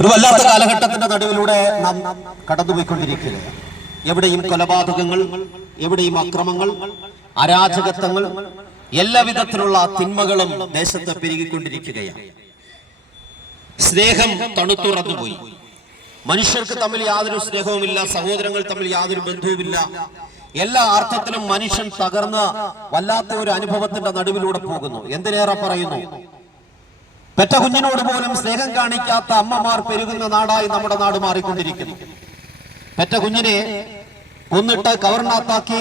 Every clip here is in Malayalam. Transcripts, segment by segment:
ഒരു വല്ലാത്ത കാലഘട്ടത്തിന്റെ നടുവിലൂടെ നാം കടന്നുപോയിക്കൊണ്ടിരിക്കുകയാണ്. എവിടെയും കൊലപാതകങ്ങൾ എവിടെയും അക്രമങ്ങൾ അരാജകത്വങ്ങൾ എല്ലാവിധത്തിലുള്ള തിന്മകളും ദേശത്ത് പെരുകിക്കൊണ്ടിരിക്കുകയാണ്. സ്നേഹം തണുത്തുറന്നുപോയി മനുഷ്യർക്ക് തമ്മിൽ യാതൊരു സ്നേഹവുമില്ല സഹോദരങ്ങൾ തമ്മിൽ യാതൊരു ബന്ധവുമില്ല. എല്ലാ അർത്ഥത്തിലും മനുഷ്യൻ തകർന്ന് വല്ലാത്ത ഒരു അനുഭവത്തിന്റെ നടുവിലൂടെ പോകുന്നു. എന്തിനേറെ പറയുന്നു? പെറ്റ കുഞ്ഞിനോട് പോലും സ്നേഹം കാണിക്കാത്ത അമ്മമാർ പെരുകുന്ന നാടായി നമ്മുടെ നാട് മാറിക്കൊണ്ടിരിക്കുന്നു. പെറ്റ കുഞ്ഞിനെ കൊന്നിട്ട് കവർണാത്താക്കി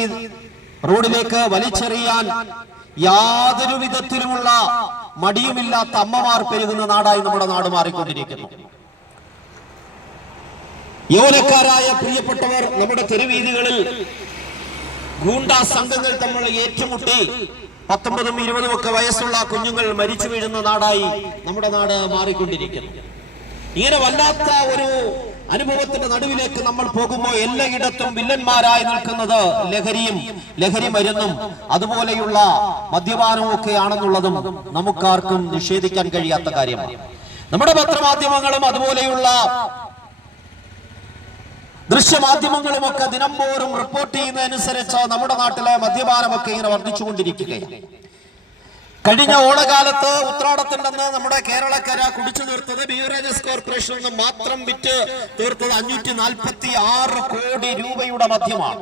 റോഡിലേക്ക് വലിച്ചെറിയാൻ യാതൊരു വിധത്തിലുമുള്ള മടിയുമില്ലാത്ത അമ്മമാർ പെരുകുന്ന നാടായി നമ്മുടെ നാട് മാറിക്കൊണ്ടിരിക്കുന്നു. യൗവനക്കാരായ പ്രിയപ്പെട്ടവർ നമ്മുടെ തെരുവീതികളിൽ ഗൂണ്ടാ സംഘങ്ങൾ തമ്മിൽ ഏറ്റുമുട്ടി പത്തൊമ്പതും ഇരുപതും ഒക്കെ വയസ്സുള്ള കുഞ്ഞുങ്ങൾ മരിച്ചു വീഴുന്ന നാടായി നമ്മുടെ നാട് മാറിക്കൊണ്ടിരിക്കുന്നു. ഇങ്ങനെ വല്ലാത്ത ഒരു അനുഭവത്തിന്റെ നടുവിലേക്ക് നമ്മൾ പോകുമ്പോൾ എല്ലായിടത്തും വില്ലന്മാരായി നിൽക്കുന്നത് ലഹരിയും ലഹരി മരുന്നും അതുപോലെയുള്ള മദ്യപാനവും ഒക്കെ ആണെന്നുള്ളതും നമുക്കാർക്കും നിഷേധിക്കാൻ കഴിയാത്ത കാര്യമാണ്. നമ്മുടെ പത്രമാധ്യമങ്ങളും അതുപോലെയുള്ള ദൃശ്യമാധ്യമങ്ങളുമൊക്കെ ദിനംപോറും റിപ്പോർട്ട് ചെയ്യുന്നതനുസരിച്ച് നമ്മുടെ നാട്ടിലെ മദ്യപാനമൊക്കെ ഇങ്ങനെ വർദ്ധിച്ചുകൊണ്ടിരിക്കുകയാണ്. കഴിഞ്ഞ ഓണകാലത്ത് ഉത്രാടത്തിണ്ടെന്ന് നമ്മുടെ കേരളക്കര കുടിച്ചു തീർത്തത് ബീവറേജസ് കോർപ്പറേഷനിൽ നിന്ന് മാത്രം വിറ്റ് തീർത്തത് അഞ്ഞൂറ്റി നാൽപ്പത്തി ആറ് കോടി രൂപയുടെ മദ്യമാണ്.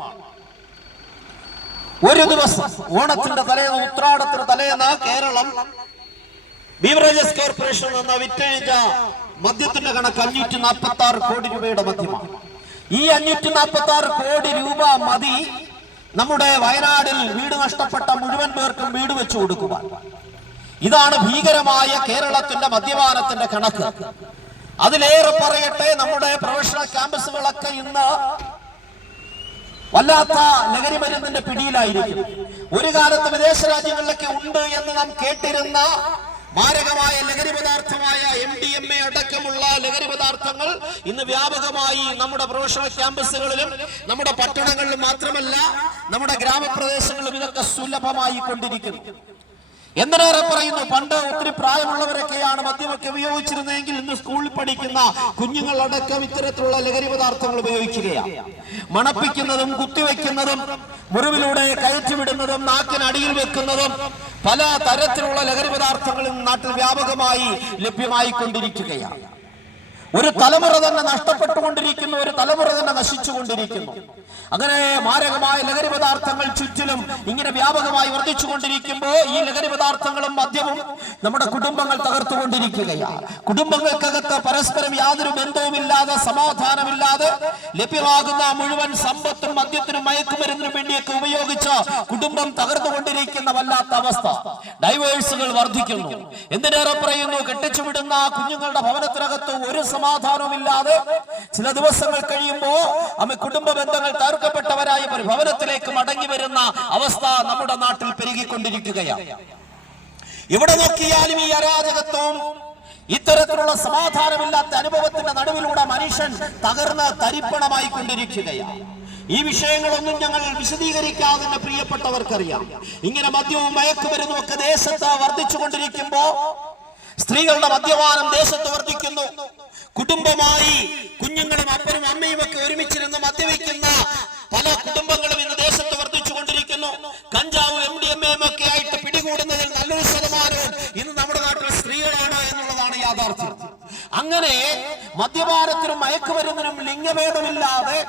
ഒരു ദിവസം ഓണത്തിന്റെ തലേന്ന് ഉത്രാടത്തിന്റെ തലേന്ന് കേരളം ബീവറേജസ് കോർപ്പറേഷനിൽ നിന്ന് മദ്യത്തിന്റെ കണക്ക് അഞ്ഞൂറ്റി നാൽപ്പത്തി ആറ് കോടി രൂപയുടെ മദ്യമാണ്. ഈ അഞ്ഞൂറ്റി നാൽപ്പത്തി ആറ് കോടി രൂപ മതി നമ്മുടെ വയനാടിൽ വീട് നഷ്ടപ്പെട്ട മുഴുവൻ പേർക്കും വീട് വെച്ചു കൊടുക്കുവാൻ. ഇതാണ് ഭീകരമായ കേരളത്തിന്റെ മദ്യപാനത്തിന്റെ കണക്ക്. അതിലേറെ പറയട്ടെ നമ്മുടെ പ്രൊഫഷണൽ ക്യാമ്പസുകളൊക്കെ ഇന്ന് വല്ലാത്ത ലഹരി മരുന്നിന്റെ പിടിയിലായിരിക്കും. ഒരു കാലത്ത് വിദേശ രാജ്യങ്ങളിലൊക്കെ ഉണ്ട് എന്ന് നാം കേട്ടിരുന്ന മാരകമായ ലഹരി പദാർത്ഥമായ എം ഡി എം എ അടക്കമുള്ള ലഹരി പദാർത്ഥങ്ങൾ ഇന്ന് വ്യാപകമായി നമ്മുടെ പ്രൊഫഷണൽ ക്യാമ്പസുകളിലും നമ്മുടെ പട്ടണങ്ങളിലും മാത്രമല്ല നമ്മുടെ ഗ്രാമപ്രദേശങ്ങളിലും ഇതൊക്കെ സുലഭമായി കൊണ്ടിരിക്കുന്നു. എന്തിനേറെ പറയുന്നു പണ്ട് ഒത്തിരി പ്രായമുള്ളവരൊക്കെയാണ് മദ്യമൊക്കെ ഉപയോഗിച്ചിരുന്നതെങ്കിൽ ഇന്ന് സ്കൂളിൽ പഠിക്കുന്ന കുഞ്ഞുങ്ങളടക്കം ഇത്തരത്തിലുള്ള ലഹരി പദാർത്ഥങ്ങൾ ഉപയോഗിക്കുകയാണ്. മണപ്പിക്കുന്നതും കുത്തിവെക്കുന്നതും മുറിവിലൂടെ കയറ്റിവിടുന്നതും നാക്കിനടിയിൽ വെക്കുന്നതും പല തരത്തിലുള്ള ലഹരി പദാർത്ഥങ്ങളും നാട്ടിൽ വ്യാപകമായി ലഭ്യമായി കൊണ്ടിരിക്കുകയാണ് ഒരു തലമുറ തന്നെ നഷ്ടപ്പെട്ടുകൊണ്ടിരിക്കുന്നു ഒരു തലമുറ തന്നെ നശിച്ചുകൊണ്ടിരിക്കുന്നു. അങ്ങനെ മാരകമായ ലഹരി പദാർത്ഥങ്ങൾ ചുറ്റിലും ഇങ്ങനെ വ്യാപകമായി വർദ്ധിച്ചുകൊണ്ടിരിക്കുമ്പോൾ ഈ ലഹരി പദാർത്ഥങ്ങളും മദ്യവും നമ്മുടെ കുടുംബങ്ങൾ തകർത്തുകൊണ്ടിരിക്കുകയാണ് കുടുംബങ്ങൾക്കകത്ത് പരസ്പരം യാതൊരു ബന്ധവുമില്ലാതെ സമാധാനമില്ലാതെ ലഭ്യമാകുന്ന മുഴുവൻ സമ്പത്തും മദ്യത്തിനും മയക്കുമരുന്നിനും വേണ്ടിയൊക്കെ ഉപയോഗിച്ച് കുടുംബം തകർന്നുകൊണ്ടിരിക്കുന്ന വല്ലാത്ത അവസ്ഥ. ഡൈവേഴ്സുകൾ വർദ്ധിക്കുന്നു. എന്തിനേറെ പറയുന്നു? കെട്ടിച്ചുവിടുന്ന കുഞ്ഞുങ്ങളുടെ ഭവനത്തിനകത്ത് ഒരു സമാധാനവുമില്ലാതെ ചില ദിവസങ്ങൾ കഴിയുമ്പോൾ അമ്മ കുടുംബ ബന്ധങ്ങൾ തകർക്കപ്പെട്ടവരായി ഒരു ഭവനത്തിലേക്ക് മടങ്ങി വരുന്ന അവസ്ഥ നമ്മുടെ നാട്ടിൽ പെരുകിക്കൊണ്ടിരിക്കുകയാണ്. എവിടെ നോക്കിയാലും ഈ അരാജകത്വവും ഇത്തരത്തിലുള്ള സമാധാനമില്ലാത്ത അനുഭവത്തിന്റെ നടുവിലൂടെ മനുഷ്യൻ തകർന്ന് തരിപ്പണമായി കൊണ്ടിരിക്കുകയാണ്. ഈ വിഷയങ്ങളൊന്നും ഞങ്ങൾ വിശദീകരിക്കാതെ പ്രിയപ്പെട്ടവർക്കറിയാം. ഇങ്ങനെ മദ്യവും മയക്കുമരുന്നും ഒക്കെ ദേശത്ത് വർദ്ധിച്ചു കൊണ്ടിരിക്കുമ്പോ സ്ത്രീകളുടെ മദ്യപാനം ദേശത്ത് വർദ്ധിക്കുന്നു. കുടുംബമായി കുഞ്ഞുങ്ങളും അപ്പനും അമ്മയും ഒക്കെ ഒരുമിച്ചിരുന്ന് മദ്യപിക്കുന്ന പല കുടുംബങ്ങളും ഇന്ന് ദേശത്ത് വർദ്ധിച്ചു കൊണ്ടിരിക്കുന്നു കഞ്ചാവും എം ഡി എം എം ഒക്കെ ആയിട്ട് പിടികൂടുന്നതിൽ നല്ലൊരു ശതമാനവും ഇന്ന് നമ്മുടെ നാട്ടിലെ സ്ത്രീകളാണ് എന്നുള്ളതാണ് യാഥാർത്ഥ്യം. അങ്ങനെ മദ്യപാനത്തിനും മയക്കുമരുന്നിനും ലിംഗഭേദമില്ലാതെ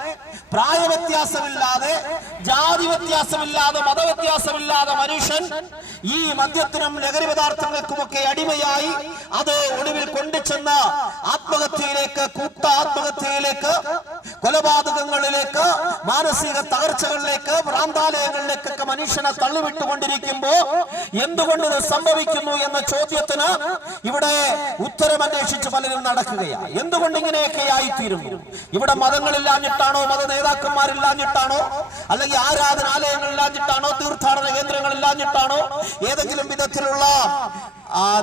പ്രായവ്യത്യാസമില്ലാതെ ജാതി വ്യത്യാസമില്ലാതെ മതവ്യത്യാസമില്ലാതെ മനുഷ്യൻ ഈ മദ്യത്തിനും ലഹരി പദാർത്ഥങ്ങൾക്കുമൊക്കെ അടിമയായി അത് ഒടുവിൽ കൊണ്ടുചെന്ന് ആത്മഹത്യയിലേക്ക് കൂട്ട ആത്മഹത്യയിലേക്ക് കൊലപാതകങ്ങളിലേക്ക് മാനസിക തകർച്ചകളിലേക്ക് ഭ്രാന്താലയങ്ങളിലേക്കൊക്കെ മനുഷ്യനെ തള്ളിവിട്ടുകൊണ്ടിരിക്കുമ്പോ എന്തുകൊണ്ട് ഇത് സംഭവിക്കുന്നു എന്ന ചോദ്യത്തിന് ഇവിടെ ഉത്തരം അന്വേഷിച്ച് പലരും നടക്കുകയാണ്. എന്തുകൊണ്ട് ഇങ്ങനെയൊക്കെ ആയിത്തീരുന്നു ഇവിടെ മതങ്ങളില്ലാഞ്ഞിട്ടാണോ മത നേതാക്കന്മാരില്ലാഞ്ഞിട്ടാണോ അല്ലെങ്കിൽ ആരാധനാലയങ്ങൾ ഇല്ലാഞ്ഞിട്ടാണോ തീർത്ഥാടന കേന്ദ്രങ്ങൾ ഇല്ലാഞ്ഞിട്ടാണോ ഏതെങ്കിലും വിധത്തിലുള്ള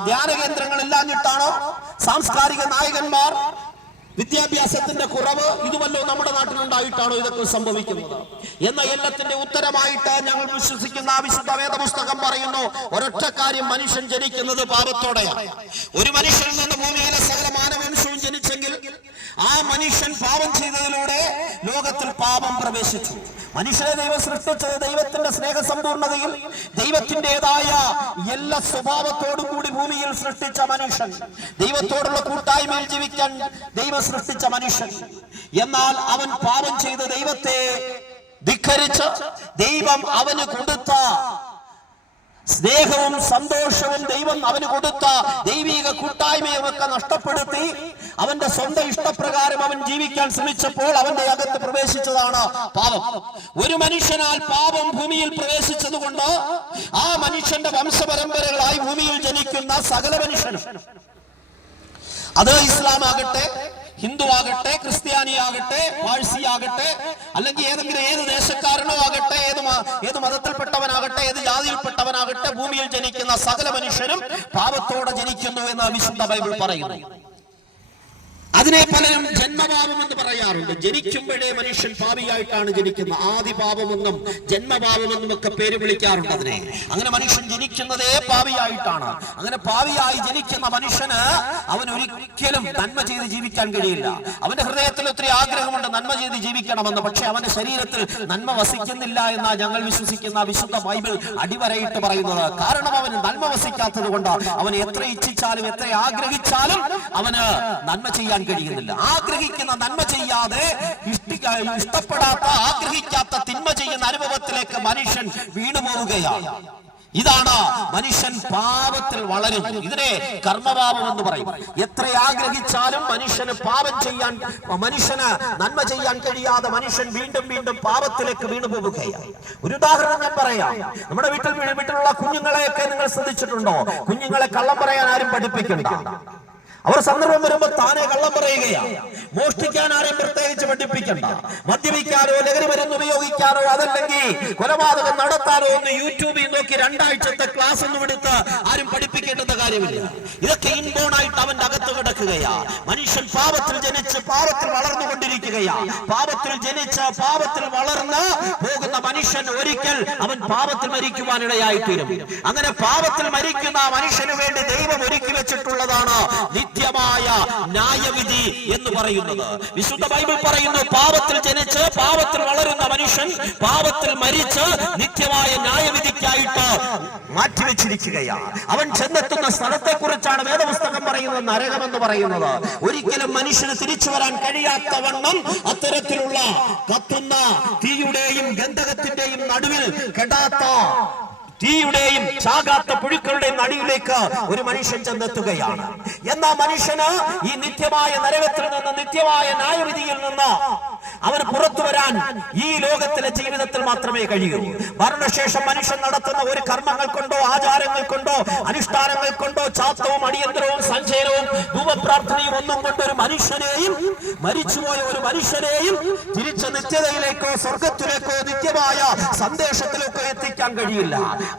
ധ്യാന കേന്ദ്രങ്ങൾ ഇല്ലാഞ്ഞിട്ടാണോ സാംസ്കാരിക നായകന്മാർ വിദ്യാഭ്യാസത്തിന്റെ കുറവ് ഇതുവല്ലോ നമ്മുടെ നാട്ടിലുണ്ടായിട്ടാണോ ഇതൊക്കെ സംഭവിക്കുന്നത്? എന്ന എല്ലാത്തിന്റെ ഉത്തരമായിട്ട് ഞങ്ങൾ വിശ്വസിക്കുന്ന വിശുദ്ധ വേദപുസ്തകം പറയുന്നു ഒരൊറ്റ കാര്യം മനുഷ്യൻ ജനിക്കുന്നത് പാപത്തോടെയാണ്. ഒരു മനുഷ്യൻ നിന്ന് ഭൂമിയിലെ സകല മാനവംശവും ജനിച്ചെങ്കിൽ ആ മനുഷ്യൻ പാപം ചെയ്തതിലൂടെ ലോകത്തിൽ പാപം പ്രവേശിച്ചു. മനുഷ്യനെ ദൈവം സൃഷ്ടിച്ചത് ദൈവത്തിന്റെ സ്നേഹ സ്നേഹസമ്പൂർണതയിൽ ദൈവത്തിന്റെതായ എല്ലാ സ്വഭാവത്തോടും കൂടി ഭൂമിയിൽ സൃഷ്ടിച്ച മനുഷ്യൻ ദൈവത്തോടുള്ള കൂട്ടായ്മയിൽ ജീവിക്കാൻ ദൈവം സൃഷ്ടിച്ച മനുഷ്യൻ. എന്നാൽ അവൻ പാപം ചെയ്ത ദൈവത്തെ ധിക്കരിച്ച് ദൈവം അവന് കൊടുത്ത സ്നേഹവും സന്തോഷവും ദൈവം അവന് കൊടുത്ത ദൈവിക കൂട്ടായ്മയും ഒക്കെ നഷ്ടപ്പെടുത്തി അവന്റെ സ്വന്തം ഇഷ്ടപ്രകാരം അവൻ ജീവിക്കാൻ ശ്രമിച്ചപ്പോൾ അവന്റെ അകത്ത് പ്രവേശിച്ചതാണ് പാപം. ഒരു മനുഷ്യനാൽ പാപം ഭൂമിയിൽ പ്രവേശിച്ചതുകൊണ്ട് ആ മനുഷ്യന്റെ വംശപരമ്പരകളായി ഭൂമിയിൽ ജനിക്കുന്ന സകല മനുഷ്യനും. അത് ഇസ്ലാം ആകട്ടെ ഹിന്ദു ആകട്ടെ ക്രിസ്ത്യാനി ആകട്ടെ പാഴ്സി ആകട്ടെ അല്ലെങ്കിൽ ഏതെങ്കിലും ഏത് ദേശക്കാരനോ ആകട്ടെ ഏത് ഏത് മതത്തിൽപ്പെട്ടവനാകട്ടെ ഏത് ജാതിയിൽപ്പെട്ടവനാകട്ടെ ഭൂമിയിൽ ജനിക്കുന്ന സകല മനുഷ്യരും പാപത്തോടെ ജനിക്കുന്നു എന്ന് വിശുദ്ധ ബൈബിൾ പറയുന്നു. അതിനെ പലരും ജന്മപാപം എന്ന് പറയാറുണ്ട്. ജനിക്കുമ്പോഴേ മനുഷ്യൻ പാപിയായിട്ടാണ് ജനിക്കുന്നത്. ആദി പാപമെന്നും ജന്മപാപമെന്നും ഒക്കെ പേര് വിളിക്കാറുണ്ട് അതിനെ. അങ്ങനെ മനുഷ്യൻ ജനിക്കുന്നതേ പാപിയായിട്ടാണ്. അങ്ങനെ പാവിയായി ജനിക്കുന്ന മനുഷ്യന് അവൻ ഒരിക്കലും നന്മ ചെയ്ത് ജീവിക്കാൻ കഴിയില്ല. അവന്റെ ഹൃദയത്തിൽ ഒത്തിരി ആഗ്രഹമുണ്ട് നന്മ ചെയ്ത് ജീവിക്കണമെന്ന്. പക്ഷെ അവന്റെ ശരീരത്തിൽ നന്മ വസിക്കുന്നില്ല എന്നാ ഞങ്ങൾ വിശ്വസിക്കുന്ന വിശുദ്ധ ബൈബിൾ അടിവരയിട്ട് പറയുന്നത്. കാരണം അവൻ നന്മ വസിക്കാത്തത് കൊണ്ട്. അവൻ എത്ര ഇച്ഛിച്ചാലും എത്ര ആഗ്രഹിച്ചാലും അവന് നന്മ ചെയ്യാൻ കഴിയുന്നില്ല ആഗ്രഹിക്കുന്ന നന്മ ചെയ്യാതെ ഇഷ്ടപ്പെടാത്ത ആഗ്രഹിക്കാത്ത തിന്മ ചെയ്യുന്ന അനുഭവത്തിലേക്ക് മനുഷ്യൻ വീണു പോവുകയാണ് ഇതാണ് മനുഷ്യൻ പാപത്തിൽ വളരും ഇതിനെ കർമ്മപാപം എന്ന് പറയും. എത്ര ആഗ്രഹിച്ചാലും മനുഷ്യന് പാപം ചെയ്യാൻ മനുഷ്യന് നന്മ ചെയ്യാൻ കഴിയാതെ മനുഷ്യൻ വീണ്ടും വീണ്ടും പാപത്തിലേക്ക് വീണു പോവുകയാണ് ഒരു ഉദാഹരണം ഞാൻ പറയാം. നമ്മുടെ വീട്ടിൽ വീട്ടിലുള്ള കുഞ്ഞുങ്ങളെയൊക്കെ നിങ്ങൾ ശ്രദ്ധിച്ചിട്ടുണ്ടോ? കുഞ്ഞുങ്ങളെ കള്ളം പറയാൻ ആരും പഠിപ്പിക്കണ്ട. അവർ സന്ദർഭം വരുമ്പോ താനെ കള്ളം പറയുകയാണ് മോഷ്ടിക്കാൻ ആരെയും പ്രത്യേകിച്ച് പഠിപ്പിക്കണ്ട. മദ്യപിക്കാനോ ലഹരി മരുന്ന് ഉപയോഗിക്കാനോ അതല്ലെങ്കിൽ കൊലപാതകം നടത്താനോ ഒന്ന് യൂട്യൂബിൽ നോക്കി രണ്ടാഴ്ചത്തെ ക്ലാസ് ഒന്നും എടുത്ത് ആരും പഠിപ്പിക്കേണ്ടുന്ന കാര്യമില്ല. ഇതൊക്കെ ഇൻബോൺ ആയിട്ട് അവന്റെ അകത്ത് കിടക്കുകയാ. മനുഷ്യൻ പാപത്തിൽ ജനിച്ച് പാപത്തിൽ വളർന്നുകൊണ്ടിരിക്കുകയാ. പാപത്തിൽ ജനിച്ച് പാപത്തിൽ വളർന്ന് പോകുന്ന മനുഷ്യൻ ഒരിക്കൽ അവൻ പാപത്തിൽ മരിക്കുവാനിടയായി തീരും അങ്ങനെ പാപത്തിൽ മരിക്കുന്ന മനുഷ്യന് വേണ്ടി ദൈവം ഒരുക്കി വെച്ചിട്ടുള്ളതാണ് നിത്യമായ ന്യായവിധി എന്ന് പറയുന്നത്. വിശുദ്ധ ബൈബിൾ പറയുന്നു പാപത്തിൽ ജനിച്ച് പാപത്തിൽ വളരുന്ന മനുഷ്യൻ പാപത്തിൽ മരിച്ച് നിത്യമായ ന്യായവിധിക്കായിട്ട് മാറ്റിവെച്ചിരിക്കുകയാണ് അവൻ ചെന്നെത്തുന്ന സ്ഥലത്തെ കുറിച്ചാണ് വേദപുസ്തകം പറയുന്നത് നരകമെന്ന് പറയുന്നത്. ഒരിക്കലും മനുഷ്യന് തിരിച്ചു വരാൻ കഴിയാത്ത വണ്ണം അത്തരത്തിലുള്ള കത്തുന്ന തീയുടെയും ഗന്ധകത്തിന്റെയും നടുവിൽ കെടാത്ത തീയുടെയും ചാകാത്ത പുഴുക്കളുടെയും നടിയിലേക്ക് ഒരു മനുഷ്യൻ ചെന്നെത്തുകയാണ്. എന്നാ മനുഷ്യന് ഈ നിത്യമായ നരകത്തിൽ നിന്ന് നിത്യമായ ന്യായവിധിയിൽ നിന്ന് അവർ പുറത്തു വരാൻ ഈ ലോകത്തിലെ ജീവിതത്തിൽ മാത്രമേ കഴിയൂ. മരണശേഷം മനുഷ്യൻ നടത്തുന്ന ഒരു കർമ്മങ്ങൾ കൊണ്ടോ ആചാരങ്ങൾ കൊണ്ടോ അനുഷ്ഠാനങ്ങൾ കൊണ്ടോ ചാത്തവും അടിയന്തരവും സഞ്ചയനവും ധൂപപ്രാർത്ഥനയും ഒന്നും കൊണ്ട് ഒരു മനുഷ്യനെയും മരിച്ചുപോയ ഒരു മനുഷ്യനെയും തിരിച്ച നിത്യതയിലേക്കോ സ്വർഗത്തിലേക്കോ നിത്യമായ സന്ദേശത്തിലേക്കോ എത്തിക്കാൻ കഴിയില്ല.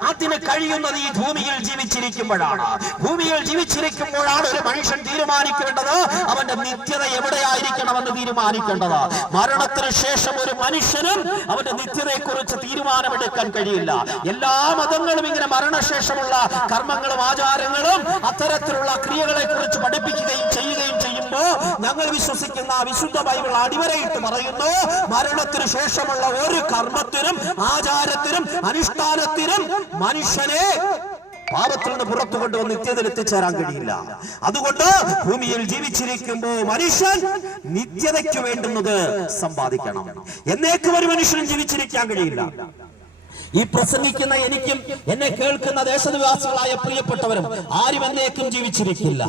അതിന് കഴിയുന്നത് ഈ ഭൂമിയിൽ ജീവിച്ചിരിക്കുമ്പോഴാണ്. ഭൂമിയിൽ ജീവിച്ചിരിക്കുമ്പോഴാണ് ഒരു മനുഷ്യൻ തീരുമാനിക്കേണ്ടത്. അവന്റെ നിത്യത എവിടെയായിരിക്കണമെന്ന് തീരുമാനിക്കേണ്ടത്. മരണത്തിന് ശേഷം ഒരു മനുഷ്യനും അവന്റെ നിത്യതയെ കുറിച്ച് തീരുമാനമെടുക്കാൻ കഴിയില്ല. എല്ലാ മതങ്ങളും ഇങ്ങനെ മരണശേഷമുള്ള കർമ്മങ്ങളും ആചാരങ്ങളും അത്തരത്തിലുള്ള ക്രിയകളെ കുറിച്ച് പഠിപ്പിക്കുകയും ചെയ്യുകയും ചെയ്യുമ്പോൾ ഞങ്ങൾ വിശ്വസിക്കുന്ന വിശുദ്ധ ബൈബിൾ അടിവരയിട്ട് പറയുന്നു മരണത്തിന് ശേഷമുള്ള ഒരു കർമ്മത്തിനും ആചാരത്തിനും അനുഷ്ഠാനത്തിനും മനുഷ്യനെ പാപത്തിൽ നിന്ന് പുറത്തു കൊണ്ടുവന്ന് നിത്യതയിൽ എത്തിച്ചേരാൻ കഴിയില്ല. അതുകൊണ്ട് ഭൂമിയിൽ ജീവിച്ചിരിക്കുമ്പോൾ മനുഷ്യൻ നിത്യതയ്ക്ക് വേണ്ടുന്നത് സമ്പാദിക്കണം. എന്നേക്കും ഒരു മനുഷ്യനും ജീവിച്ചിരിക്കാൻ കഴിയില്ല. ഈ പ്രസംഗിക്കുന്ന എനിക്കും എന്നെ കേൾക്കുന്ന ദേശനിവാസികളായ പ്രിയപ്പെട്ടവരും ആരും എന്നേക്കും ജീവിച്ചിരിക്കില്ല.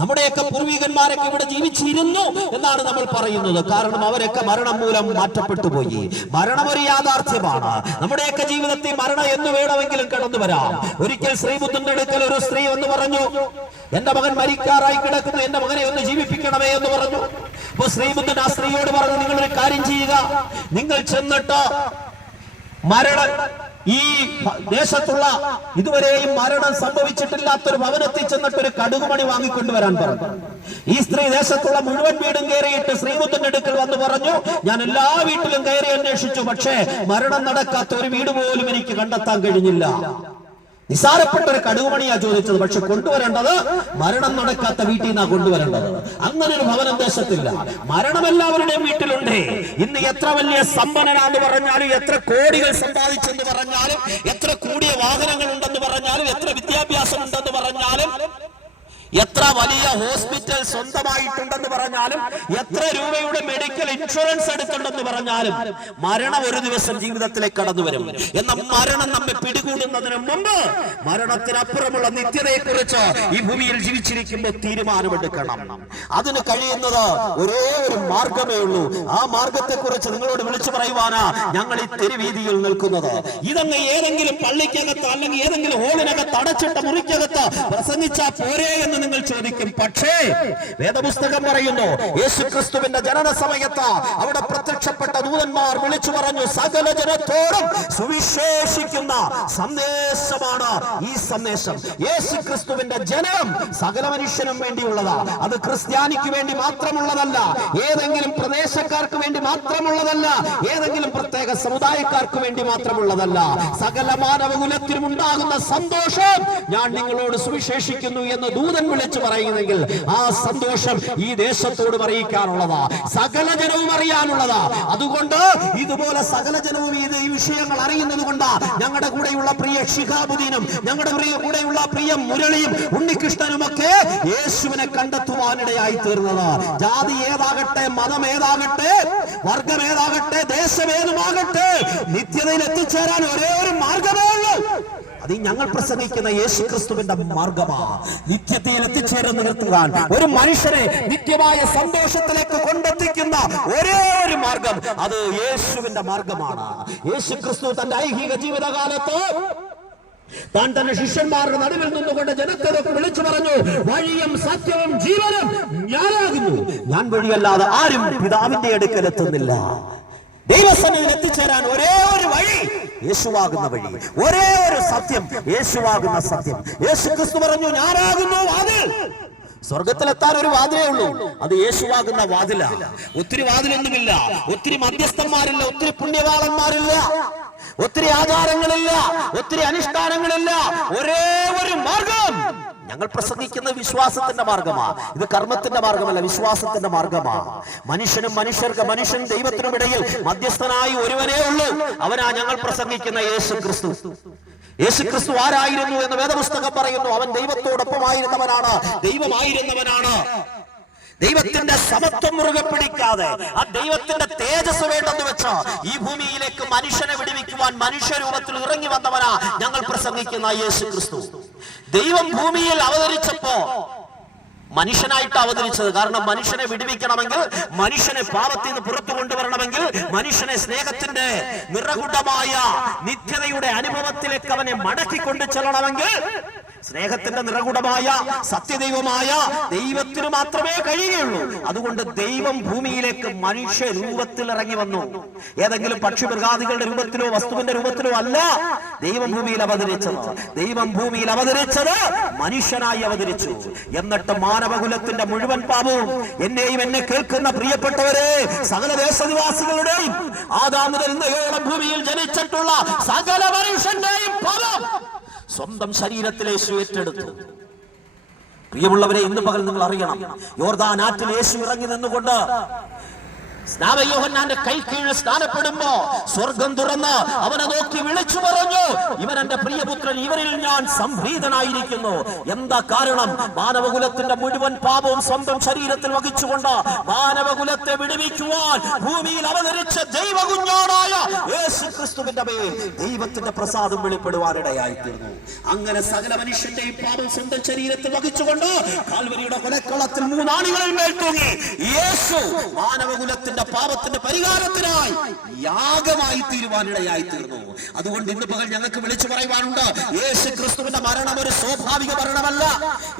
നമ്മുടെയൊക്കെ പൂർവികന്മാരൊക്കെ ഇവിടെ ജീവിച്ചിരുന്നു എന്നാണ് നമ്മൾ പറയുന്നത്. കാരണം അവരൊക്കെ മരണം മൂലം മാറ്റപ്പെട്ടു പോയി. മരണം ഒരു യാഥാർത്ഥ്യമാണ്. നമ്മുടെയൊക്കെ ജീവിതത്തിൽ മരണം എന്ന് വേണമെങ്കിലും കടന്നു വരാം. ഒരിക്കൽ ശ്രീബുദ്ധന്റെ അടുക്കൽ ഒരു സ്ത്രീ എന്ന് പറഞ്ഞു എന്റെ മകൻ മരിക്കാറായി കിടക്കുന്നു. എന്റെ മകനെ ഒന്ന് ജീവിപ്പിക്കണമേ എന്ന് പറഞ്ഞു. അപ്പൊ ശ്രീബുദ്ധൻ ആ സ്ത്രീയോട് പറഞ്ഞു നിങ്ങൾ ഒരു കാര്യം ചെയ്യുക. നിങ്ങൾ ചെന്നിട്ട് മരണം ഈ ദേശത്തുള്ള ഇതുവരെയും മരണം സംഭവിച്ചിട്ടില്ലാത്തൊരു ഭവനത്തിൽ ചെന്നിട്ട് ഒരു കടുകുമണി വാങ്ങിക്കൊണ്ടുവരാൻ പറഞ്ഞു. ഈ സ്ത്രീ ദേശത്തുള്ള മുഴുവൻ വീടും കയറിയിട്ട് ശ്രീമുത്തിന്റെ അടുക്കൽ വന്ന് പറഞ്ഞു ഞാൻ എല്ലാ വീട്ടിലും കയറി അന്വേഷിച്ചു പക്ഷേ മരണം നടക്കാത്ത ഒരു വീട് പോലും എനിക്ക് കണ്ടെത്താൻ കഴിഞ്ഞില്ല. നിസാരപ്പെട്ട ഒരു കടുവണിയാ ചോദിച്ചത്. പക്ഷെ കൊണ്ടുവരേണ്ടത് മരണം നടക്കാത്ത വീട്ടിൽ നിന്നാ കൊണ്ടുവരേണ്ടത്. അങ്ങനെ ഒരു ഭവനം ദേശത്തില്ല. മരണം എല്ലാവരുടെയും വീട്ടിലുണ്ട്. ഇന്ന് എത്ര വലിയ സമ്പന്നനാന്ന് പറഞ്ഞാലും എത്ര കോടികൾ സമ്പാദിച്ചെന്ന് പറഞ്ഞാലും എത്ര കൂടിയ വാഹനങ്ങൾ ഉണ്ടെന്ന് പറഞ്ഞാലും എത്ര വിദ്യാഭ്യാസം ഉണ്ടെന്ന് പറഞ്ഞാലും എത്ര വലിയ ഹോസ്പിറ്റൽ സ്വന്തമായിട്ടുണ്ടെന്ന് പറഞ്ഞാലും എത്ര രൂപയുടെ മെഡിക്കൽ ഇൻഷുറൻസ് എടുത്തിട്ടുണ്ടെന്ന് പറഞ്ഞാലും മരണം ഒരു ദിവസം ജീവിതത്തിലേക്ക് കടന്നു വരും. എന്ന മരണം നമ്മെ പിടികൂടുന്നതിന് മുമ്പ് മരണത്തിനപ്പുറമുള്ള നിത്യതയെ കുറിച്ച് ഈ ഭൂമിയിൽ ജീവിച്ചിരിക്കുമ്പോൾ തീരുമാനമെടുക്കണം. അതിന് കഴിയുന്നത് ഒരേ ഒരു മാർഗമേ ഉള്ളൂ. ആ മാർഗത്തെ കുറിച്ച് നിങ്ങളോട് വിളിച്ചു പറയുവാനാ ഞങ്ങൾ ഈ തെരുവീതിയിൽ നിൽക്കുന്നത്. ഇതങ്ങ് ഏതെങ്കിലും പള്ളിക്കകത്ത് അല്ലെങ്കിൽ ഏതെങ്കിലും ഹോളിനകത്ത് അടച്ചിട്ട മുറിക്കകത്ത് പ്രസംഗിച്ചാൽ പോരേ എന്ന് നിങ്ങൾ ചോദിക്കും പക്ഷേ വേദപുസ്തകം പറയുന്നു യേശു ക്രിസ്തുവിന്റെ ജനന സമയത്ത് അവിടെ പ്രത്യക്ഷപ്പെട്ട ദൂതന്മാർ വിളിച്ചു പറഞ്ഞു സകല ജനത്തോടും സുവിശേഷിക്കുന്ന സന്ദേശമാണ് ഈ സന്ദേശം. യേശു ക്രിസ്തുവിന്റെ ജനനം സകല മനുഷ്യനും വേണ്ടിയുള്ളതാ. അത് ക്രിസ്ത്യാനിക്ക് വേണ്ടി മാത്രമുള്ളതല്ല ഏതെങ്കിലും പ്രദേശക്കാർക്ക് വേണ്ടി മാത്രമുള്ളതല്ല ഏതെങ്കിലും പ്രത്യേക സമുദായക്കാർക്ക് വേണ്ടി മാത്രമുള്ളതല്ല. സകല മാനവകുലത്തിനും ഉണ്ടാകുന്ന സന്തോഷം ഞാൻ നിങ്ങളോട് സുവിശേഷിക്കുന്നു എന്ന് ദൂതൻ വിളിച്ചു പറയുന്നെങ്കിൽ ആ സന്തോഷം ഈ ദേശത്തോട് അറിയിക്കാനുള്ളതാ. സകല ജനവും അറിയാനുള്ളതാ. അതുകൊണ്ട് ഇതുപോലെ സകല ജനവും ഈ വിഷയങ്ങൾ അറിയുന്നത് കൊണ്ടാ ഞങ്ങളുടെ കൂടെയുള്ള പ്രിയ ഷിഹാബുദ്ദീനും ഞങ്ങളുടെ പ്രിയ കൂടെയുള്ള പ്രിയ മുരളിയും ഉണ്ണികൃഷ്ണനും ഒക്കെ യേശുവിനെ കണ്ടെത്തുവാനിടയായി തീർന്നത്. ജാതി ഏതാകട്ടെ മതം ഏതാകട്ടെ വർഗം ഏതാകട്ടെ ദേശം ഏതുമാകട്ടെ നിത്യതയിൽ എത്തിച്ചേരാൻ ഒരേ ഒരു മാർഗമേ ഉള്ളൂ. അത് ഞങ്ങൾ പ്രസംഗിക്കുന്ന യേശു ക്രിസ്തുവിന്റെ മാർഗമാണ് നിത്യതയിൽ എത്തിച്ചേർന്ന് നിർത്തുവാൻ ഒരു മനുഷ്യനെ നിത്യമായ സന്തോഷത്തിലേക്ക് കൊണ്ടെത്തിക്കുന്ന ഒരേ ഒരു മാർഗം. അത് യേശുവിന്റെ മാർഗമാണ്. യേശു ക്രിസ്തു തന്റെ ഐഹിക ജീവിതകാലത്ത് താൻ തന്റെ ശിഷ്യന്മാരുടെ നടുവിൽ നിന്നുകൊണ്ട് ജനത്തെ വിളിച്ചു പറഞ്ഞു വഴിയും സത്യവും ജീവനും ഞാനാകുന്നു. ഞാൻ വഴിയല്ലാതെ ആരും പിതാവിന്റെ അടുക്കൽ എത്തുന്നില്ല. ദൈവസന്നിധിയിൽ എത്തിച്ചേരാൻ ഒരേ ഒരു വഴി യേശുവാകുന്ന വഴി. ഒരേ ഒരു സത്യം യേശുവാകുന്ന സത്യം. യേശു ക്രിസ്തു പറഞ്ഞു ഞാനാകുന്നു വാതിൽ. സ്വർഗത്തിലെത്താൻ ഒരു വാതിലേ ഉള്ളൂ. അത് യേശുവാകുന്ന വാതില. ഒത്തിരി വാതിലൊന്നുമില്ല. ഒത്തിരി മധ്യസ്ഥന്മാരില്ല. ഒത്തിരി പുണ്യവാളന്മാരില്ല. ഒത്തിരി ആചാരങ്ങളില്ല. ഒത്തിരി അനുഷ്ഠാനങ്ങളില്ല. ഒരേ ഒരു മാർഗം. ഞങ്ങൾ പ്രസംഗിക്കുന്ന വിശ്വാസത്തിന്റെ മാർഗമാ. ഇത് കർമ്മത്തിന്റെ മാർഗമല്ല വിശ്വാസത്തിന്റെ മാർഗമാ. മനുഷ്യനും മനുഷ്യർക്ക് മനുഷ്യൻ ദൈവത്തിനും ഇടയിൽ മധ്യസ്ഥനായി ഒരുവനേ ഉള്ളൂ. അവനാ ഞങ്ങൾ പ്രസംഗിക്കുന്ന യേശു ക്രിസ്തു യേശു ക്രിസ്തു ആരായിരുന്നു എന്ന് വേദപുസ്തകം പറയുന്നു. അവൻ ദൈവത്തോടൊപ്പമായിരുന്നവനാണ്. ദൈവമായിരുന്നവനാണ്. ദൈവത്തിന്റെ സമത്വം മുറുകെ പിടിക്കാതെ ആ ദൈവത്തിന്റെ തേജസ് വേണ്ടെന്ന് വെച്ച് ഈ ഭൂമിയിലേക്ക് മനുഷ്യനെ വിടുവിക്കുവാൻ മനുഷ്യരൂപത്തിൽ ഇറങ്ങി വന്നവനാ ഞങ്ങൾ പ്രസംഗിക്കുന്ന യേശു ക്രിസ്തു ദൈവം ഭൂമിയിൽ അവതരിച്ചപ്പോ മനുഷ്യനായിട്ട് അവതരിച്ചത്. കാരണം മനുഷ്യനെ വിടുവിക്കണമെങ്കിൽ മനുഷ്യനെ പാപത്തിൽ നിന്ന് പുറത്തു കൊണ്ടുവരണമെങ്കിൽ മനുഷ്യനെ സ്നേഹത്തിന്റെ നിറകുടമായ നിത്യതയുടെ അനുഭവത്തിലേക്ക് അവനെ മടക്കിക്കൊണ്ടു ചെല്ലണമെങ്കിൽ സ്നേഹത്തിന്റെ നിറകുടമായ സത്യദൈവമായ ദൈവത്തിന് മാത്രമേ കഴിയുകയുള്ളൂ. അതുകൊണ്ട് ദൈവം ഭൂമിയിലേക്ക് മനുഷ്യ രൂപത്തിൽ ഇറങ്ങി വന്നു. ഏതെങ്കിലും പക്ഷി മൃഗാദികളുടെ രൂപത്തിലോ വസ്തുവിന്റെ രൂപത്തിലോ അല്ല ദൈവം ഭൂമിയിൽ അവതരിച്ചത്. ദൈവം ഭൂമിയിൽ അവതരിച്ചത് മനുഷ്യനായി അവതരിച്ചു. എന്നിട്ട് മാനവകുലത്തിന്റെ മുഴുവൻ പാപവും എന്നെയും എന്നെ കേൾക്കുന്ന പ്രിയപ്പെട്ടവരെ സകല ദേശനിവാസികളുടെയും ആദാമുതൽ ഭൂമിയിൽ ജനിച്ചിട്ടുള്ള സകല മനുഷ്യന്റെയും പാപം സ്വന്തം ശരീരത്തിൽ യേശു ഏറ്റെടുത്തു. പ്രിയമുള്ളവരെ ഇന്ന് പകൽ നിങ്ങൾ അറിയണം യോർദാൻ ആറ്റിൽ യേശു ഇറങ്ങി നിന്നുകൊണ്ട് സ്നാനയോഹന്നാന്റെ കൈ കീഴിൽ സ്നാനപ്പെടുമ്പോ സ്വർഗം തുറന്ന് അവനെ നോക്കി വിളിച്ചു പറഞ്ഞു ഇവൻ എന്റെ പ്രിയപുത്രൻ ഇവരിൽ ഞാൻ സംപ്രീതനായിരിക്കുന്നു എന്താ കാരണം? മാനവകുലത്തിന്റെ മുഴുവൻ പാപവും സ്വന്തം ശരീരത്തിൽ വഹിച്ചുകൊണ്ട് മാനവകുലത്തെ വിടുവിക്കുവാൻ ഭൂമിയിൽ അവതരിച്ച ദൈവകുഞ്ഞോടായ യേശു ക്രിസ്തുവിന്റെ മേൽ ദൈവത്തിന്റെ പ്രസാദം വെളിപ്പെടുവാനിടയായി അങ്ങനെ സകല മനുഷ്യന്റെയും പാപം സ്വന്തം ശരീരത്തിൽ വഹിച്ചുകൊണ്ട് കാൽവരിയുടെ കൊലക്കളത്തിൽ മൂന്നാണികളിൽ മേൽ തൂങ്ങി യേശു മാനവകുലത്തിന്റെ പാപത്തിന്റെ പരിഹാരത്തിനായി യാഗമായി തീരുവാനിടയായി തീർന്നു അതുകൊണ്ട് ഇന്ന് പകൽ ഞങ്ങൾക്ക് വിളിച്ചു പറയുവാനുണ്ട് യേശു ക്രിസ്തുവിന്റെ മരണം ഒരു സ്വാഭാവിക മരണമല്ല.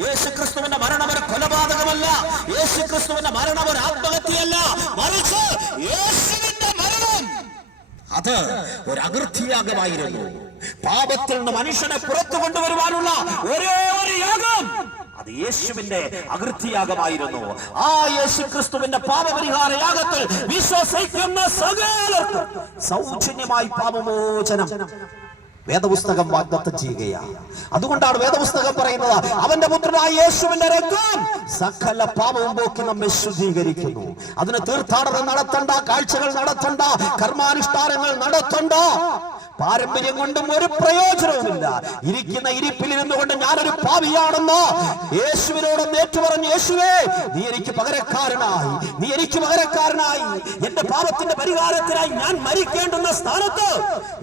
യേശു ക്രിസ്തുവിന്റെ മരണം ഒരു കൊലപാതകമല്ല. യേശു ക്രിസ്തുവിന്റെ മരണം ഒരു ആത്മഹത്യയല്ല. മറിച്ച് യേശുവിന്റെ മരണം അത് ഒരു അകൃത്യയാഗമായിരുന്നു. പാപത്തിൽ നിന്ന് മനുഷ്യനെ പുറത്തു കൊണ്ടുവരുവാനുള്ള ഒരേ ഒരു യാഗം അത് യേശുവിന്റെ അകൃത്യയാഗമായിരുന്നു. ആ യേശു ക്രിസ്തുവിന്റെ പാപപരിഹാര യാഗത്തിൽ വിശ്വസിക്കുന്ന സകലർക്കും സൗജന്യമായി പാപമോചനം വേദപുസ്തകം വാഗ്ദത്തം ചെയ്യുകയാണ് അതുകൊണ്ടാണ് വേദപുസ്തകം പറയുന്നത് അവന്റെ പുത്രനായ യേശുവിന്റെ രക്തം സകല പാപവും പോക്കി നമ്മെ ശുദ്ധീകരിക്കുന്നു. അതിന് തീർത്ഥാടനം നടത്തണ്ട കാഴ്ചകൾ നടത്തണ്ട കർമാനുഷ്ഠാനങ്ങൾ നടത്തണ്ട. പാരമ്പര്യം കൊണ്ടും ഒരു പ്രയോജനവുമില്ല. ഇരിക്കുന്ന ഇരിപ്പിലിരുന്നു കൊണ്ട് ഞാനൊരു പാപിയാണെന്ന്? യേശുവിനോട് ഏറ്റുപറഞ്ഞു യേശുവേ നീ എനിക്ക് പകരക്കാരനായി നീ എനിക്ക് പകരക്കാരനായി. എന്റെ പാപത്തിന്റെ പരിഹാരത്തിനായി ഞാൻ മരിക്കേണ്ടുന്ന സ്ഥാനത്ത്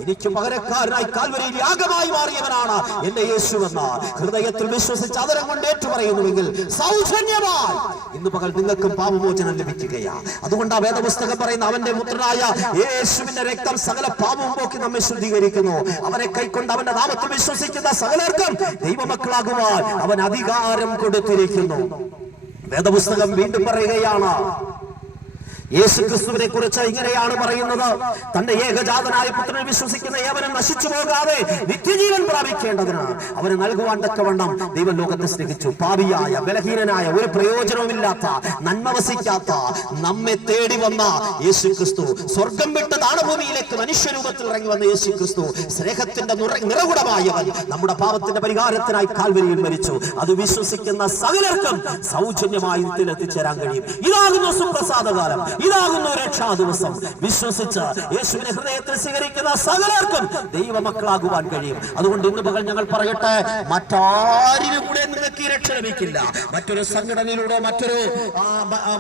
എനിക്ക് പകരക്കാരനായി കാൽവരിയിൽ യാഗമായി മാറിയവനാണ് എന്റെ യേശുവെന്ന ഹൃദയത്തിൽ വിശ്വസിച്ച് അതരം കൊണ്ട് ഏറ്റുപറയുന്നുവെങ്കിൽ സൗജന്യമായി. ഇന്ന് പകൽ നിങ്ങൾക്കും പാപമോചനം ലഭിക്കുകയാ. അതുകൊണ്ട് ആ വേദപുസ്തകം പറയുന്ന അവന്റെ പുത്രനായ യേശുവിന്റെ രക്തം സകല പാപം പോക്കി നമ്മെ ശുദ്ധീകരിക്കുന്നു അവനെ കൈക്കൊണ്ട് അവന്റെ നാമത്തിൽ വിശ്വസിക്കുന്ന സകലർക്കും ദൈവമക്കളാകുവാൻ അവൻ അധികാരം കൊടുത്തിരിക്കുന്നു. വേദപുസ്തകം വീണ്ടും പറയുകയാണ് യേശു ക്രിസ്തുവിനെ കുറിച്ച് ഇങ്ങനെയാണ് പറയുന്നത്. തന്റെ ഏകജാതനായ പുത്രനെ വിശ്വസിക്കുന്ന ഏവനും നശിച്ചു പോകാതെ നിത്യജീവൻ പ്രാപിക്കേണ്ടതിന് അവന് നൽകുവാൻ തക്കവണ്ണം ദൈവം ലോകത്തെ സ്നേഹിച്ചു. പാപിയായ ബലഹീനനായ ഒരു പ്രയോജനവുമില്ലാത്ത നന്മ വസിക്കാത്ത നമ്മെ തേടി വന്ന യേശു ക്രിസ്തു സ്വർഗം വിട്ട് താണഭൂമിയിലേക്ക് മനുഷ്യരൂപത്തിൽ ഇറങ്ങി വന്ന യേശു ക്രിസ്തു സ്നേഹത്തിന്റെ നിറകുടമായവൻ നമ്മുടെ പാപത്തിന്റെ പരിഹാരത്തിനായി കാൽവരിയിൽ മരിച്ചു. അത് വിശ്വസിക്കുന്ന സകലർക്കും സൗജന്യമായി എത്തിച്ചേരാൻ കഴിയും. ഇതാകുന്നു സുപ്രസാദകാലം. ഇതാകുന്നു രക്ഷാ ദിവസം വിശ്വസിച്ച് യേശുവിനെ ഹൃദയത്തിൽ സ്വീകരിക്കുന്ന സകലർക്കും ദൈവമക്കളാകുവാൻ കഴിയും. അതുകൊണ്ട് ഇന്ന് പകൽ ഞങ്ങൾ പറയട്ടെ മറ്റാരിലും കൂടെ നിങ്ങൾക്ക് രക്ഷ ലഭിക്കില്ല. മറ്റൊരു സംഘടനയിലൂടെ മറ്റൊരു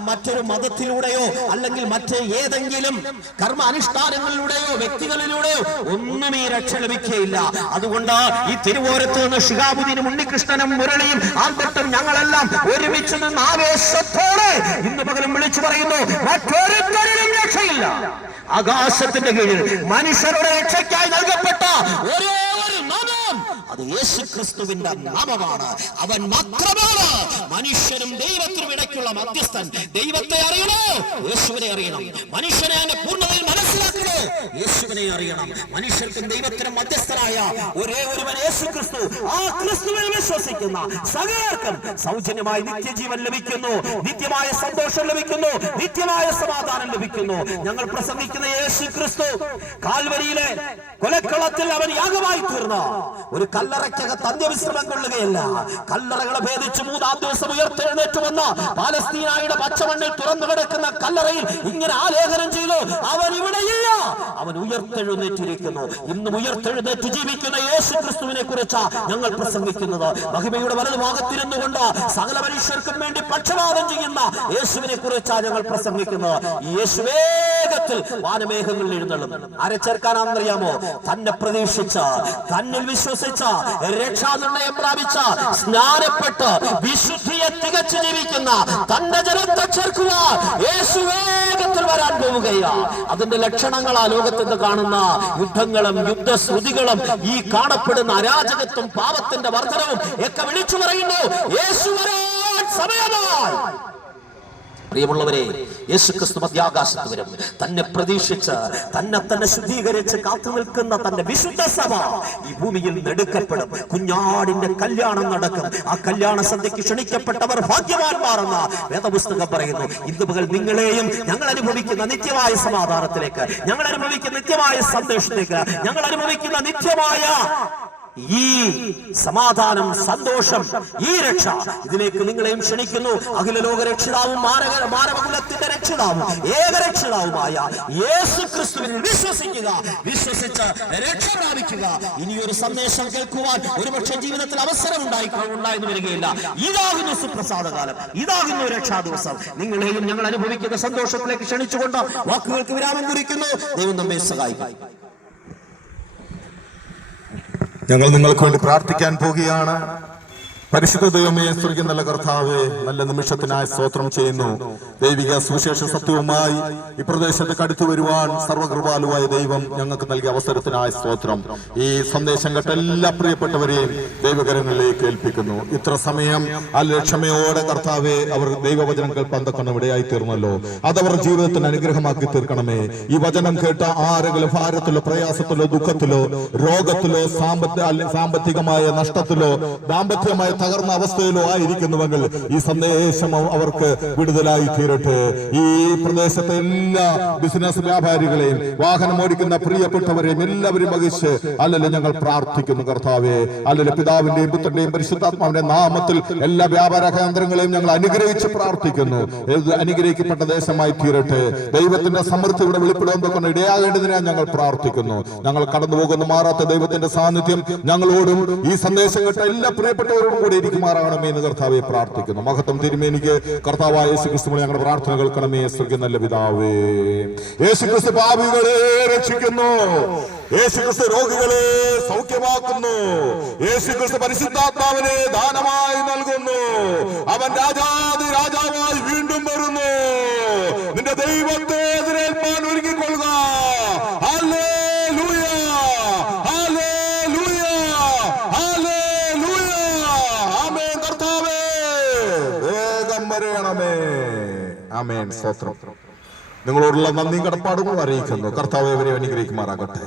മറ്റൊരു മതത്തിലൂടെയോ അല്ലെങ്കിൽ മറ്റ് ഏതെങ്കിലും കർമ്മ അനുഷ്ഠാനങ്ങളിലൂടെയോ വ്യക്തികളിലൂടെയോ ഒന്നും ഈ രക്ഷ ലഭിക്കുകയില്ല. അതുകൊണ്ട് ഈ തിരുവോരത്ത് നിന്ന് ഷിഹാബുദ്ദീനും ഉണ്ണികൃഷ്ണനും മുരളിയും ആൽബർട്ടും ഞങ്ങളെല്ലാം ഒരുമിച്ച് നിന്ന് ആവേശത്തോടെ ഇന്ന് പകലും വിളിച്ചു പറയുന്നു മറ്റൊരുത്തരിലും രക്ഷയില്ല. ആകാശത്തിന്റെ കീഴിൽ മനുഷ്യരുടെ രക്ഷയ്ക്കായി നൽകപ്പെട്ട ഒരേ ഒരു നാമം അത് യേശു ക്രിസ്തുവിന്റെ നാമമാണ്. അവൻ മാത്രമാണ് മനുഷ്യനും ദൈവത്തിനും ഇടയ്ക്കുള്ള മധ്യസ്ഥൻ. ദൈവത്തെ അറിയണോ? യേശുവിനെ അറിയണം. മനുഷ്യനെ മനസ്സിലാക്കണോ യേശുവിനെ അറിയണം. മനുഷ്യർക്കും ദൈവത്തിനും മധ്യസ്ഥനായ ഒരേ ഒരുവൻ യേശു ക്രിസ്തു ആ ക്രിസ്തുവിൽ വിശ്വസിക്കുന്ന സകലർക്കും സൗജന്യമായി നിത്യജീവൻ ലഭിക്കുന്നു. നിത്യമായ സന്തോഷം ലഭിക്കുന്നു. നിത്യമായ സമാധാനം ലഭിക്കുന്നു. ഞങ്ങൾ പ്രസംഗിക്കുന്ന യേശു ക്രിസ്തു കാൽവരിയിലെ കൊലക്കളത്തിൽ അവൻ യാഗമായി തീർന്ന. ഒരു കല്ലറയ്ക്കകത്ത് അന്ത്യവിശ്രമം കൊള്ളുകയല്ല. കല്ലറകളെ ഭേദിച്ച് മൂന്നാം ദിവസം ഉയർത്തെഴുന്നേറ്റ് വന്ന പാലസ്തീനായുടെ പച്ചമണ്ണിൽ തുറന്നു കിടക്കുന്ന കല്ലറയിൽ ഇങ്ങനെ ആലേഖനം ചെയ്തു അവൻ ഇവിടെയില്ല അവൻ ഉയർത്തെഴുന്നേറ്റിരിക്കുന്നു. ഇന്നും ഉയർത്തെഴുന്നേറ്റ് ജീവിക്കുന്ന യേശു ക്രിസ്തുവിനെ കുറിച്ചാ ഞങ്ങൾ പ്രസംഗിക്കുന്നത്. മഹിമയുടെ വലതുഭാഗത്തിരുന്നു കൊണ്ട് സകല മനുഷ്യർക്കും വേണ്ടി പക്ഷപാതം ചെയ്യുന്ന യേശുവിനെ കുറിച്ചാണ് ഞങ്ങൾ പ്രസംഗിക്കുന്നത്. യേശു വേഗത്തിൽ വാനമേഘങ്ങളിൽ എഴുന്നള്ളും. ആരെ ചേർക്കാനാണെന്നറിയാമോ? തന്നെ പ്രതീക്ഷിച്ച തന്നിൽ വിശ്വസിച്ച രക്ഷാനിർണയം പ്രാപിച്ച സ്നാനപ്പെട്ട് വിശുദ്ധിയെ തികച്ചു ജീവിക്കുന്ന തന്റെ ജനത്തെ ചേർക്കുക യേശു വേഗത്തിൽ വരാൻ പോവുകയാ. അതിന്റെ ലക്ഷണങ്ങളാ ലോകത്ത് കാണുന്ന യുദ്ധങ്ങളും യുദ്ധശ്രുതികളും ഈ കാണപ്പെടുന്ന അരാജകത്വം പാപത്തിന്റെ വർധനവും ഒക്കെ വിളിച്ചു പറയുന്നു. യേശുവരാൻ സമയമായി. പ്രിയമുള്ളവരെ യേശു ക്രിസ്തു മധ്യാകാശത്ത് വരും തന്നെ പ്രതീക്ഷിച്ച് തന്നെ തന്നെ ശുദ്ധീകരിച്ച് കാത്തു നിൽക്കുന്ന തന്റെ വിശുദ്ധ സഭ ഈ ഭൂമിയിൽ നെടുക്കപ്പെടും. കുഞ്ഞാടിന്റെ കല്യാണം നടക്കും. ആ കല്യാണ സന്ധ്യക്ക് ക്ഷണിക്കപ്പെട്ടവർ ഭാഗ്യവാന്മാരെന്ന വേദപുസ്തകം പറയുന്നു. ഇന്ന് മുതൽ നിങ്ങളെയും ഞങ്ങൾ അനുഭവിക്കുന്ന നിത്യമായ സമാധാനത്തിലേക്ക് ഞങ്ങൾ അനുഭവിക്കുന്ന നിത്യമായ സന്തോഷത്തിലേക്ക് ഞങ്ങൾ അനുഭവിക്കുന്ന നിത്യമായ ഈ സമാധാനം സന്തോഷം ഈ രക്ഷ ഇതിലേക്ക് നിങ്ങളെയും ക്ഷണിക്കുന്നു. അഖില ലോക രക്ഷിതാവും മാനക മാനവകുലത്തിന്റെ രക്ഷിതാവും ഏക രക്ഷിതാവുമായ യേശു ക്രിസ്തുവിൽ വിശ്വസിക്കുക വിശ്വസിച്ച് രക്ഷ പ്രാപിക്കുക. ഇനിയൊരു സന്ദേശം കേൾക്കുവാൻ ഒരുപക്ഷെ ജീവിതത്തിൽ അവസരം ഉണ്ടായി ഉണ്ടായെന്ന് വരികയില്ല. ഇതാകുന്നു സുപ്രസാദ കാലം. ഇതാകുന്നു രക്ഷാ ദിവസം നിങ്ങളെയും ഞങ്ങൾ അനുഭവിക്കുന്ന സന്തോഷത്തിലേക്ക് ക്ഷണിച്ചുകൊണ്ട് വാക്കുകൾക്ക് വിരാമം കുറിക്കുന്നു. ദൈവം നമ്മെ സഹായിക്കും. ഞങ്ങൾ നിങ്ങൾക്ക് വേണ്ടി പ്രാർത്ഥിക്കാൻ പോകുകയാണ്. പരിശുദ്ധ ദൈവമേ സ്വർഗീയ നല്ല കർത്താവ് നല്ല നിമിഷത്തിനായി സ്തോത്രം ചെയ്യുന്നു. ദൈവിക സുവിശേഷ സത്യവുമായി ഈ പ്രദേശത്ത് കടുത്തു വരുവാൻ സർവകൃപാലുവായ ദൈവം ഞങ്ങൾക്ക് നൽകിയ അവസരത്തിനായി സ്തോത്രം. ഈ സന്ദേശം കേട്ട എല്ലാ പ്രിയപ്പെട്ടവരെയും ദൈവകരങ്ങളിലേക്ക് ഏൽപ്പിക്കുന്നു. ഇത്ര സമയം ആ കർത്താവെ അവർ ദൈവവചനം കേൾപ്പാൻ തക്കണം ഇടയായി തീർന്നല്ലോ അതവർ ജീവിതത്തിന് അനുഗ്രഹമാക്കി തീർക്കണമേ. ഈ വചനം കേട്ട ആരെങ്കിലും ഭാരത്തിലോ പ്രയാസത്തിലോ ദുഃഖത്തിലോ രോഗത്തിലോ സാമ്പത്തിക സാമ്പത്തികമായ നഷ്ടത്തിലോ ദാമ്പത്യമായ തകർന്ന അവസ്ഥയിലോ ആയിരിക്കുന്നുവെങ്കിൽ ഈ സന്ദേശം അവർക്ക് വിടുതലായി തീരട്ടെ. ഈ പ്രദേശത്തെ എല്ലാ ബിസിനസ് വ്യാപാരികളെയും വാഹനം ഓടിക്കുന്ന പ്രിയപ്പെട്ടവരെയും എല്ലാവരും വഹിച്ച് അല്ലല്ലോ ഞങ്ങൾ പ്രാർത്ഥിക്കുന്നു കർത്താവെ. അല്ലല്ലോ പിതാവിന്റെയും പുത്രന്റെയും പരിശുദ്ധാത്മാവിന്റെ നാമത്തിൽ എല്ലാ വ്യാപാര കേന്ദ്രങ്ങളെയും ഞങ്ങൾ അനുഗ്രഹിച്ച് പ്രാർത്ഥിക്കുന്നു. അനുഗ്രഹിക്കപ്പെട്ട ദേശമായി തീരട്ടെ. ദൈവത്തിന്റെ സമൃദ്ധി ഇവിടെ വെളിപ്പെടുവാൻ തൊക്കെ ഞങ്ങൾ പ്രാർത്ഥിക്കുന്നു. ഞങ്ങൾ കടന്നു പോകുന്ന മാറാത്ത ദൈവത്തിന്റെ സാന്നിധ്യം ഞങ്ങളോടും ഈ സന്ദേശം കേട്ട എല്ലാ പ്രിയപ്പെട്ടവരോടും കൂടെ ഇരിക്കുമാറാകണമേ എന്ന് കർത്താവെ പ്രാർത്ഥിക്കുന്നു. മഹത്വം തിരുമേനിക്ക് കർത്താവായ യേശു ക്രിസ്തു മൂലം ഞങ്ങളുടെ പ്രാർത്ഥന കേൾക്കണമേ. സ്വർഗ നല്ല പിതാവേ. യേശു ക്രിസ്തു പാപികളെ രക്ഷിക്കുന്നു. യേശു ക്രിസ്തു രോഗികളെ സൗഖ്യമാക്കുന്നു. യേശു ക്രിസ്തു പരിശുദ്ധാത്മാവിനെ ദാനമായി നൽകുന്നു. അവൻ രാജാതി രാജാവായി വീണ്ടും വരുന്നു. നിന്റെ ദൈവത്തെ ആമേൻ. സ്തോത്രം. നിങ്ങളോടുള്ള നന്ദിയും കടപ്പാടുകളും അറിയിക്കുന്നു. കർത്താവ് ഇവരെ അനുഗ്രഹിക്കുമാറാകട്ടെ.